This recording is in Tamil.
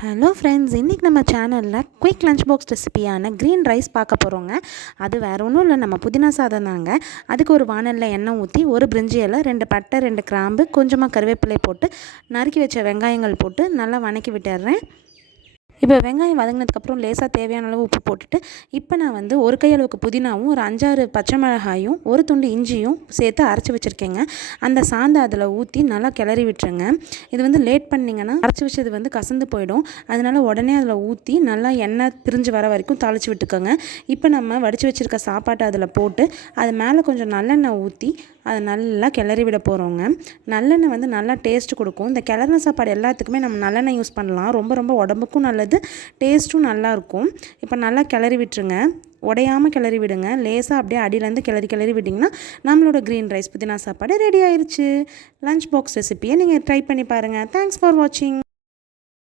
ஹலோ ஃப்ரெண்ட்ஸ், இன்றைக்கி நம்ம சேனலில் குயிக் லஞ்ச் பாக்ஸ் ரெசிபியான க்ரீன் ரைஸ் பார்க்க போகிறோங்க. அது வேறு ஒன்றும் இல்லை, நம்ம புதினா சாதம் தாங்க. அதுக்கு ஒரு வானலில் எண்ணெய் ஊற்றி ஒரு பிரிஞ்சி இலை, 2 பட்டை, 2 கிராம்பு, கொஞ்சமாக கருவேப்பிலை போட்டு நறுக்கி வச்ச வெங்காயங்கள் போட்டு நல்லா வணக்கி விட்டுறேன். இப்போ வெங்காயம் வதங்கினதுக்கப்புறம் லேசாக தேவையான அளவு உப்பு போட்டுட்டு, இப்போ நான் வந்து ஒரு கையளவுக்கு புதினாவும் ஒரு 5-6 பச்சை மிளகாயும் ஒரு துண்டு இஞ்சியும் சேர்த்து அரைச்சி வச்சுருக்கேங்க. அந்த சாந்தை அதில் ஊற்றி நல்லா கிளறி விட்டுருங்க. இது வந்து லேட் பண்ணிங்கன்னா அரைச்சி வச்சது வந்து கசந்து போயிடும். அதனால் உடனே அதில் ஊற்றி நல்லா எண்ணெய் பிரிஞ்சு வர வரைக்கும் தாளித்து விட்டுக்கோங்க. இப்போ நம்ம வடித்து வச்சுருக்க சாப்பாட்டை அதில் போட்டு அது மேலே கொஞ்சம் நல்லெண்ணெய் ஊற்றி அதை நல்லா கிளறி விட போகிறோங்க. நல்லெண்ணெய் வந்து நல்லா டேஸ்ட் கொடுக்கும். இந்த கிளறின சாப்பாடு எல்லாத்துக்குமே நம்ம நல்லெண்ணெய் யூஸ் பண்ணலாம். ரொம்ப ரொம்ப உடம்புக்கும் நல்லது, டேஸ்ட்டும் நல்லாயிருக்கும். இப்போ நல்லா கிளறி விட்டுருங்க. உடையாமல் கிளறி விடுங்க. லேசாக அப்படியே அடியிலேருந்து கிளறி விட்டிங்கன்னா நம்மளோட க்ரீன் ரைஸ் புதினா சாப்பாடு ரெடி ஆயிடுச்சு. லஞ்ச் பாக்ஸ் ரெசிப்பியை நீங்கள் ட்ரை பண்ணி பாருங்கள். தேங்க்ஸ் ஃபார் வாட்சிங்.